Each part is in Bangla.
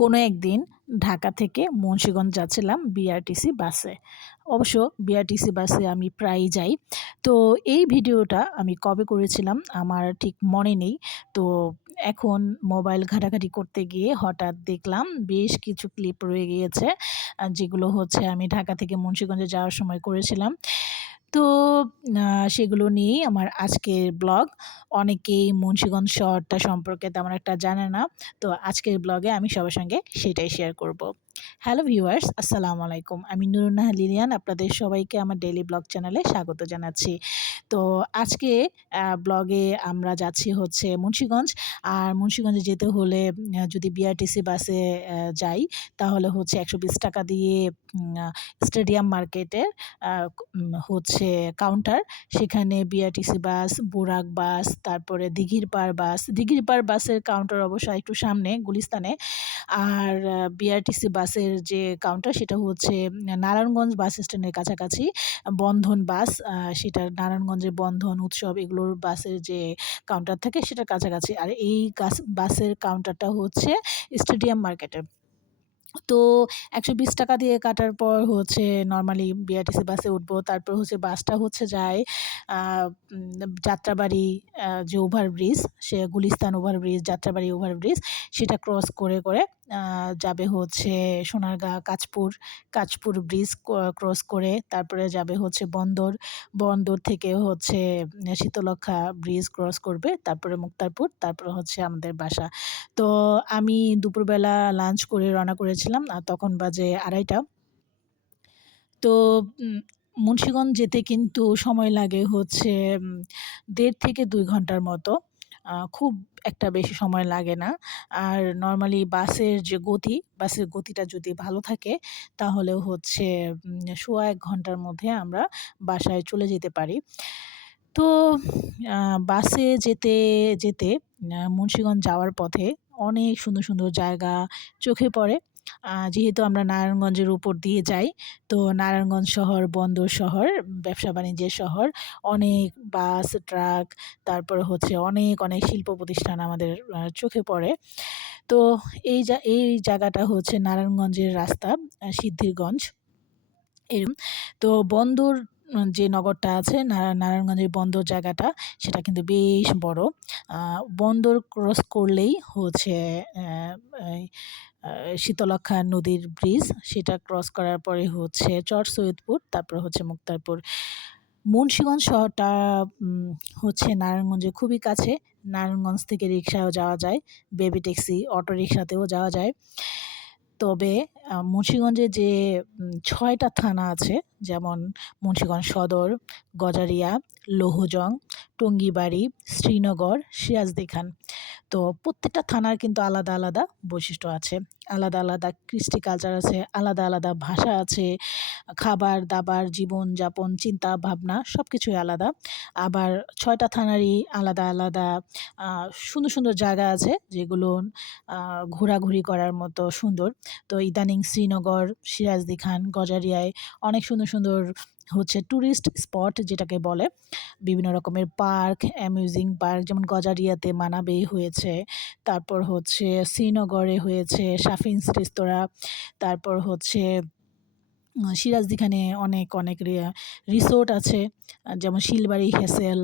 কোনো একদিন ঢাকা থেকে মুন্সিগঞ্জ যাচ্ছিলাম বিআরটিসি বাসে অবশ্য বিআরটিসি বাসে আমি প্রায়ই যাই। তো এই ভিডিওটা আমি কবে করেছিলাম আমার ঠিক মনে নেই। তো এখন মোবাইল ঘাটাঘাটি করতে গিয়ে হঠাৎ দেখলাম বেশ কিছু ক্লিপ রয়ে গিয়েছে। যেগুলো হচ্ছে আমি ঢাকা থেকে মুন্সিগঞ্জে যাওয়ার সময় করেছিলাম। তো সেগুলো নিয়েই আমার আজকের ব্লগ। অনেকেই মুন্সীগঞ্জ শহরটা সম্পর্কে তেমন একটা জানে না। তো আজকের ব্লগে আমি সবার সঙ্গে সেটাই শেয়ার করব। হ্যালো ভিউয়ার্স আসসালামু আলাইকুম। আমি নুরুন্নাহা লিলিয়ান, আপনাদের সবাইকে আমার ডেলি ব্লগ চ্যানেলে স্বাগত জানাচ্ছি। তো আজকে ব্লগে আমরা যাচ্ছি হচ্ছে মুন্সীগঞ্জ। আর মুন্সীগঞ্জে যেতে হলে যদি বিআরটিসি বাসে যাই, তাহলে হচ্ছে একশো বিশ টাকা দিয়ে স্টেডিয়াম মার্কেটের হচ্ছে কাউন্টার সেখানে বিআরটিসি বাস বুরাক বাস তারপরে দিঘির পার বাস দিঘির পার বাসের কাউন্টার অবশ্য একটু সামনে, গুলিস্তানে। আর বিআরটিসি বাসের যে কাউন্টার সেটা হচ্ছে নারায়ণগঞ্জ বাস স্ট্যান্ডের কাছাকাছি। বন্ধন বাস সেটা নারায়ণগঞ্জের বন্ধন উৎসব এগুলোর বাসের যে কাউন্টার থাকে সেটার কাছাকাছি। আর এই বাসের কাউন্টারটা হচ্ছে স্টেডিয়াম মার্কেটে। তো একশো বিশ টাকা দিয়ে কাটার পর হচ্ছে নর্মালি বিআরটিসি বাসে উঠবো। তারপর হচ্ছে বাসটা হচ্ছে যায় যাত্রাবাড়ি যে ওভারব্রিজ সে গুলিস্তান ওভারব্রিজ যাত্রাবাড়ি ওভারব্রিজ সেটা ক্রস করে করে যাবে হচ্ছে সোনারগাঁ, কাঁচপুর কাঁচপুর ব্রিজ ক্রস করে, তারপরে যাবে হচ্ছে বন্দর বন্দর থেকে হচ্ছে শীতলক্ষা ব্রিজ ক্রস করবে, তারপরে মুক্তারপুর, তারপরে হচ্ছে আমাদের বাসা। তো আমি দুপুরবেলা লাঞ্চ করে, রওনা করেছিলাম আর তখন বাজে আড়াইটা। তো মুন্সীগঞ্জ যেতে কিন্তু সময় লাগে হচ্ছে দেড় থেকে দুই ঘণ্টার মতো। খুব একটা বেশি সময় লাগে না। আর নর্মালি বাসের যে গতি, বাসের গতিটা যদি ভালো থাকে, তাহলে হচ্ছে সোয়া এক ঘণ্টার মধ্যে আমরা বাসায় চলে যেতে পারি। তো বাসে যেতে যেতে মুন্সীগঞ্জ যাওয়ার পথে অনেক সুন্দর সুন্দর জায়গা চোখে পড়ে। যেহেতু আমরা নারায়ণগঞ্জের উপর দিয়ে যাই, তো নারায়ণগঞ্জ শহর, বন্দর শহর, ব্যবসা বাণিজ্যের শহর, অনেক বাস, ট্রাক, তারপরে হচ্ছে অনেক অনেক শিল্প প্রতিষ্ঠান আমাদের চোখে পড়ে। তো এই যা এই জায়গাটা হচ্ছে নারায়ণগঞ্জের রাস্তা সিদ্ধিরগঞ্জ। এরম, তো বন্দর যে নগরটা আছে নারায়ণগঞ্জের বন্দর জায়গাটা, সেটা কিন্তু বেশ বড়। বন্দর ক্রস করলেই হচ্ছে শীতলক্ষা নদীর ব্রিজ সেটা ক্রস করার পরে হচ্ছে চর সৈয়দপুর, তারপর হচ্ছে মুক্তারপুর। মুন্সীগঞ্জ শহরটা হচ্ছে নারায়ণগঞ্জে খুবই কাছে। নারায়ণগঞ্জ থেকে রিক্সায়ও যাওয়া যায় বেবি ট্যাক্সি অটো রিক্সাতেও যাওয়া যায়। তবে মুন্সীগঞ্জে যে ছয়টা থানা আছে, যেমন মুন্সীগঞ্জ সদর, গজারিয়া, লৌহজং, টঙ্গিবাড়ি, শ্রীনগর সিরাজদি খান তো প্রত্যেকটা থানার কিন্তু আলাদা আলাদা বৈশিষ্ট্য আছে। আলাদা আলাদা কৃষ্টি কালচার আছে, আলাদা আলাদা ভাষা আছে, খাবার, দাবার, জীবনযাপন, চিন্তা, ভাবনা সব কিছুই আলাদা। আবার ছয়টা থানারই আলাদা আলাদা সুন্দর সুন্দর জায়গা আছে যেগুলো ঘোরাঘুরি করার মতো সুন্দর। তো ইদানিং শ্রীনগর সিরাজদি খান গজারিয়ায় অনেক সুন্দর সুন্দর হচ্ছে ট্যুরিস্ট স্পট যেটাকে বলে। বিভিন্ন রকমের পার্ক অ্যামিউজিং পার্ক যেমন গজারিয়াতে মানাবে হয়েছে। তারপর হচ্ছে শ্রীনগরে হয়েছে সাফিন্স রেস্তোরাঁ তারপর হচ্ছে সিরাজদিখানে অনেক অনেক রিসোর্ট আছে। যেমন শিলবাড়ি হেসেল।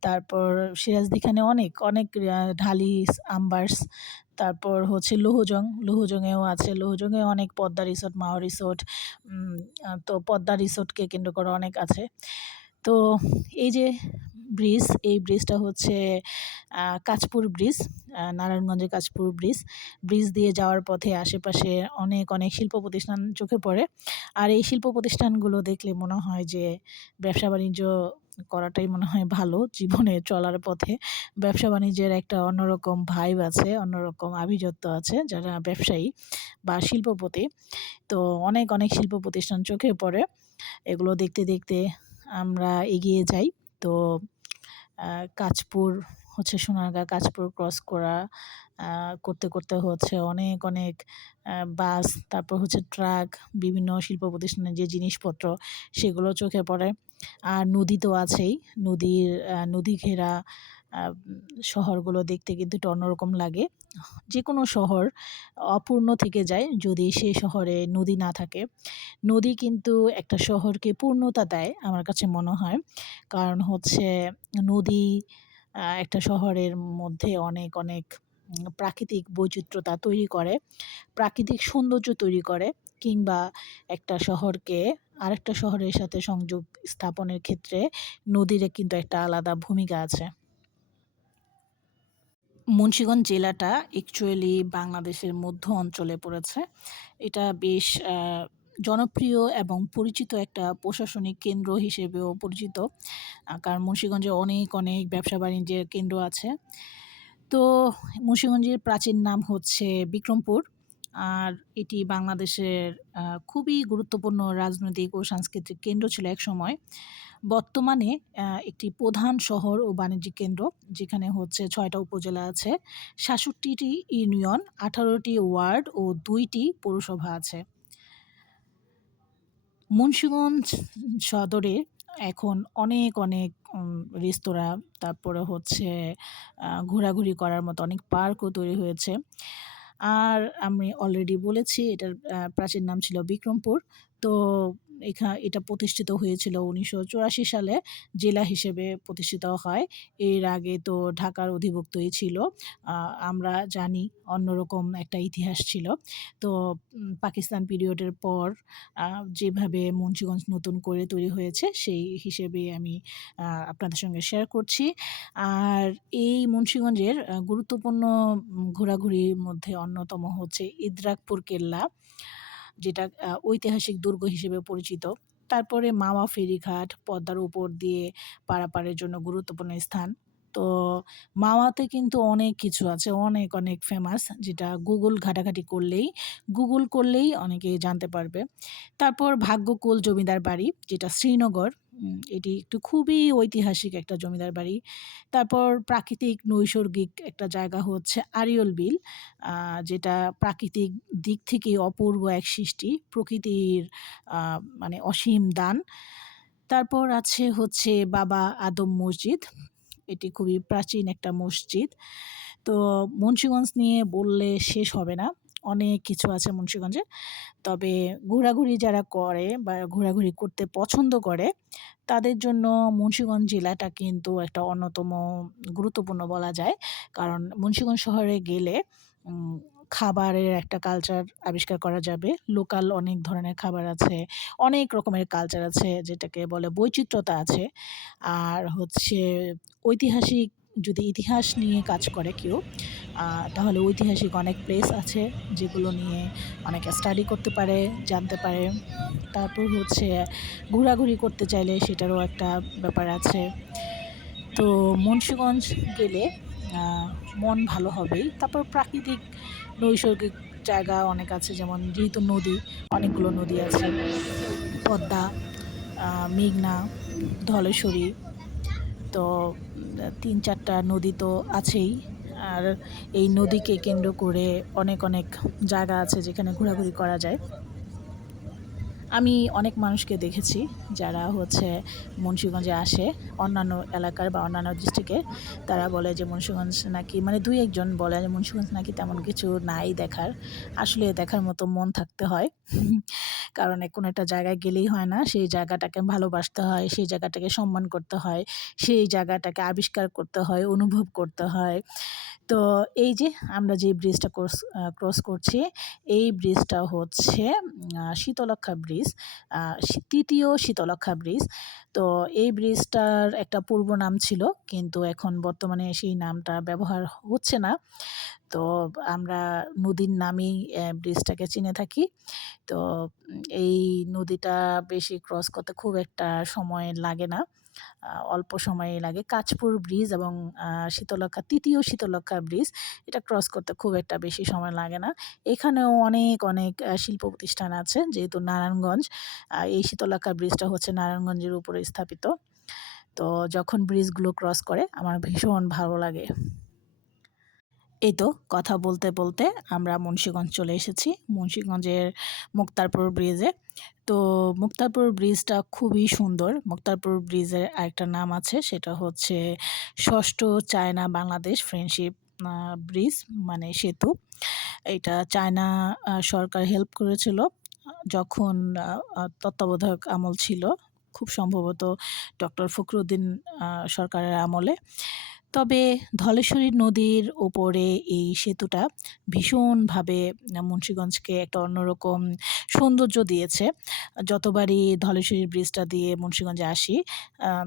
তারপর সিরাজদিখানে অনেক অনেক ঢালি আম্বার্স তারপর হচ্ছে লোহজং, লোহজংয়েও আছে। লোহজংয়ে অনেক পদ্মা রিসোর্ট, মাও রিসোর্ট তো পদ্মা রিসোর্টকে কেন্দ্র করে অনেক আছে। তো এই যে ব্রিজ, এই ব্রিজটা হচ্ছে কাঁচপুর ব্রিজ নারায়ণগঞ্জের কাঁচপুর ব্রিজ। ব্রিজ দিয়ে যাওয়ার পথে আশেপাশে অনেক অনেক শিল্প প্রতিষ্ঠান চোখে পড়ে। আর এই শিল্প প্রতিষ্ঠানগুলো দেখলে মনে হয় যে ব্যবসা বাণিজ্য করাটাই মনে হয় ভালো জীবনে চলার পথে। ব্যবসা বাণিজ্যের একটা অন্যরকম ভাইব আছে, অন্যরকম আভিজাত্য আছে যারা ব্যবসায়ী বা শিল্পপতি। তো অনেক অনেক শিল্প প্রতিষ্ঠান চোখে পড়ে। এগুলো দেখতে দেখতে আমরা এগিয়ে যাই। তো কাঁচপুর হচ্ছে সোনারগাঁ, কাঁচপুর ক্রস করা করতে করতে হচ্ছে অনেক অনেক বাস, তারপর হচ্ছে ট্রাক, বিভিন্ন শিল্প প্রতিষ্ঠানের যে জিনিসপত্র সেগুলো চোখে পড়ে। আর নদী তো আছেই, নদীর নদী ঘেরা শহরগুলো দেখতে কিন্তু একটু অন্যরকম লাগে। যে কোনো শহর অপূর্ণ থেকে যায় যদি সে শহরে নদী না থাকে। নদী কিন্তু একটা শহরকে পূর্ণতা দেয় আমার কাছে মনে হয়। কারণ হচ্ছে নদী একটা শহরের মধ্যে অনেক অনেক প্রাকৃতিক বৈচিত্র্যতা তৈরি করে, প্রাকৃতিক সৌন্দর্য তৈরি করে কিংবা একটা শহরকে আরেকটা শহরের সাথে সংযোগ স্থাপনের ক্ষেত্রে নদীর কিন্তু একটা আলাদা ভূমিকা আছে। মুন্সিগঞ্জ জেলাটা অ্যাকচুয়ালি বাংলাদেশের মধ্য অঞ্চলে পড়েছে। এটা বেশ জনপ্রিয় এবং পরিচিত একটা প্রশাসনিক কেন্দ্র হিসেবেও পরিচিত। কারণ মুন্সিগঞ্জে অনেক অনেক ব্যবসা বাণিজ্যের কেন্দ্র আছে। তো মুন্সিগঞ্জের প্রাচীন নাম হচ্ছে বিক্রমপুর। আর এটি বাংলাদেশের খুবই গুরুত্বপূর্ণ রাজনৈতিক ও সাংস্কৃতিক কেন্দ্র ছিল এক সময়। বর্তমানে একটি প্রধান শহর ও বাণিজ্যিক কেন্দ্র, যেখানে হচ্ছে ছয়টা উপজেলা আছে। সাতষট্টিটি ইউনিয়ন, আঠারোটি ওয়ার্ড ও দুইটি পৌরসভা আছে। মুন্সিগঞ্জ সদরে এখন অনেক অনেক রেস্তোরাঁ, তারপরে হচ্ছে ঘোরাঘুরি করার মতো অনেক পার্কও তৈরি হয়েছে। আর আমি অলরেডি বলেছি, এটার প্রাচীন নাম ছিল বিক্রমপুর। তো এখা, এটা প্রতিষ্ঠিত হয়েছিল উনিশশো চুরাশি সালে জেলা হিসেবে প্রতিষ্ঠিত হয়। এর আগে তো ঢাকার অধিভুক্তই ছিল। আমরা জানি অন্যরকম একটা ইতিহাস ছিল। তো পাকিস্তান পিরিয়ডের পর যেভাবে মুন্সিগঞ্জ নতুন করে তৈরি হয়েছে, সেই হিসেবে আমি আপনাদের সঙ্গে শেয়ার করছি। আর এই মুন্সিগঞ্জের গুরুত্বপূর্ণ ঘোরাঘুরির মধ্যে অন্যতম হচ্ছে ইদ্রাকপুর কেল্লা। যেটা ঐতিহাসিক দুর্গ হিসেবে পরিচিত। তারপরে মাওয়া ফেরিঘাট, পদ্মার উপর দিয়ে পারাপারের জন্য গুরুত্বপূর্ণ স্থান। তো মাওয়াতে কিন্তু অনেক কিছু আছে, অনেক অনেক ফেমাস যেটা গুগল ঘাটাঘাটি করলেই গুগল করলেই অনেকে জানতে পারবে। তারপর ভাগ্যকুল জমিদার বাড়ি, যেটা শ্রীনগর এটি একটু খুবই ঐতিহাসিক একটা জমিদার বাড়ি। তারপর প্রাকৃতিক নৈসর্গিক একটা জায়গা হচ্ছে আরিয়ল বিল যেটা প্রাকৃতিক দিক থেকে অপূর্ব এক সৃষ্টি, প্রকৃতির মানে অসীম দান। তারপর আছে হচ্ছে বাবা আদম মসজিদ এটি খুবই প্রাচীন একটা মসজিদ। তো মুন্সীগঞ্জ নিয়ে বললে শেষ হবে না। অনেক কিছু আছে মুন্সীগঞ্জে। তবে ঘোরাঘুরি যারা করে বা ঘোরাঘুরি করতে পছন্দ করে, তাদের জন্য মুন্সীগঞ্জ জেলাটা কিন্তু একটা অন্যতম গুরুত্বপূর্ণ বলা যায়। কারণ মুন্সীগঞ্জ শহরে গেলে খাবারের একটা কালচার আবিষ্কার করা যাবে। লোকাল অনেক ধরনের খাবার আছে, অনেক রকমের কালচার আছে যেটাকে বলে বৈচিত্র্যতা আছে। আর হচ্ছে ঐতিহাসিক, যদি ইতিহাস নিয়ে কাজ করে কেউ তাহলে ঐতিহাসিক অনেক প্লেস আছে যেগুলো নিয়ে অনেকে স্টাডি করতে পারে, জানতে পারে। তারপর হচ্ছে ঘোরাঘুরি করতে চাইলে সেটারও একটা ব্যাপার আছে। তো মুন্সীগঞ্জ গেলে মন ভালো হবেই। তারপর প্রাকৃতিক নৈসর্গিক জায়গা অনেক আছে, যেমন যেহেতু নদী, অনেকগুলো নদী আছে। পদ্মা মেঘনা, ধলেশ্বরী, তো তিন চারটা নদী তো আছেই। আর এই নদীকে কেন্দ্র করে অনেক অনেক জায়গা আছে যেখানে ঘোরাঘুরি করা যায়। আমি অনেক মানুষকে দেখেছি যারা হচ্ছে মুন্সীগঞ্জে আসে, অন্যান্য এলাকার বা অন্যান্য ডিস্ট্রিক্টে তারা বলে যে মুন্সীগঞ্জ নাকি মানে দুই একজন বলে যে মুন্সীগঞ্জ নাকি তেমন কিছু নাই দেখার। আসলে দেখার মতো মন থাকতে হয়। কারণ কোনো একটা জায়গায় গেলেই হয় না। সেই জায়গাটাকে ভালোবাসতে হয়, সেই জায়গাটাকে সম্মান করতে হয়, সেই জায়গাটাকে আবিষ্কার করতে হয়, অনুভব করতে হয়। তো এই যে আমরা যে ব্রিজটা ক্রস ক্রস করছি, এই ব্রিজটা হচ্ছে শীতলক্ষা ব্রিজ তৃতীয় শীতলক্ষা ব্রিজ তো এই ব্রিজটার একটা পূর্ব নাম ছিল, কিন্তু এখন বর্তমানে সেই নামটা ব্যবহার হচ্ছে না। তো আমরা নদীর নামেই ব্রিজটাকে চিনে থাকি। তো এই নদীটা বেশি ক্রস করতে খুব একটা সময় লাগে না। অল্প সময়ে লাগে। কাঁচপুর ব্রিজ এবং শীতলক্ষা তৃতীয় শীতলক্ষা ব্রিজ, এটা ক্রস করতে খুব একটা বেশি সময় লাগে না। এখানেও অনেক অনেক শিল্প প্রতিষ্ঠান আছে, যেহেতু নারায়ণগঞ্জ এই শীতলক্ষা ব্রিজটা হচ্ছে নারায়ণগঞ্জের উপরে স্থাপিত। তো যখন ব্রিজগুলো ক্রস করে, আমার ভীষণ ভালো লাগে। এই তো কথা বলতে বলতে আমরা মুন্সীগঞ্জ চলে এসেছি। মুন্সীগঞ্জের মুক্তারপুর ব্রিজে। তো মুক্তারপুর ব্রিজটা খুবই সুন্দর। মুক্তারপুর ব্রিজের আরেকটা নাম আছে, সেটা হচ্ছে ষষ্ঠ চায়না বাংলাদেশ ফ্রেন্ডশিপ ব্রিজ মানে সেতু। এটা চায়না সরকার হেল্প করেছিল। যখন তত্ত্বাবধায়ক আমল ছিল, খুব সম্ভবত ডক্টর ফখরুদ্দিন সরকারের আমলে। তবে ধলেশ্বরী নদীর ওপরে এই সেতুটা ভীষণভাবে মুন্সীগঞ্জকে একটা অন্যরকম সৌন্দর্য দিয়েছে। যতবারই ধলেশ্বরী ব্রিজটা দিয়ে মুন্সীগঞ্জে আসি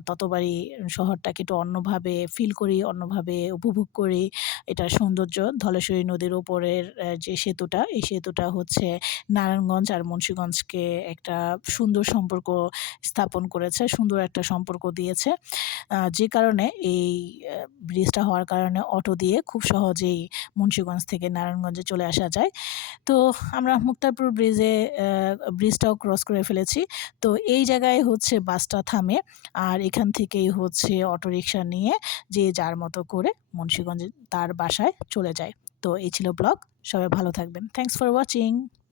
ততবারই শহরটাকে একটু অন্যভাবে ফিল করি, অন্যভাবে উপভোগ করি। এটার সৌন্দর্য ধলেশ্বরী নদীর ওপরের যে সেতুটা, এই সেতুটা হচ্ছে নারায়ণগঞ্জ আর মুন্সীগঞ্জকে একটা সুন্দর সম্পর্ক স্থাপন করেছে, সুন্দর একটা সম্পর্ক দিয়েছে। যে কারণে এই ব্রিজটা হওয়ার কারণে অটো দিয়ে খুব সহজেই মুন্সীগঞ্জ থেকে নারায়ণগঞ্জে চলে আসা যায়। তো আমরা মুক্তারপুর ব্রিজে ব্রিজটাও ক্রস করে ফেলেছি। তো এই জায়গায় হচ্ছে বাসটা থামে আর এখান থেকেই হচ্ছে অটোরিকশা নিয়ে যে যার মতো করে মুন্সীগঞ্জে তার বাসায় চলে যায়। তো এই ছিল ব্লগ। সবাই ভালো থাকবেন। Thanks for watching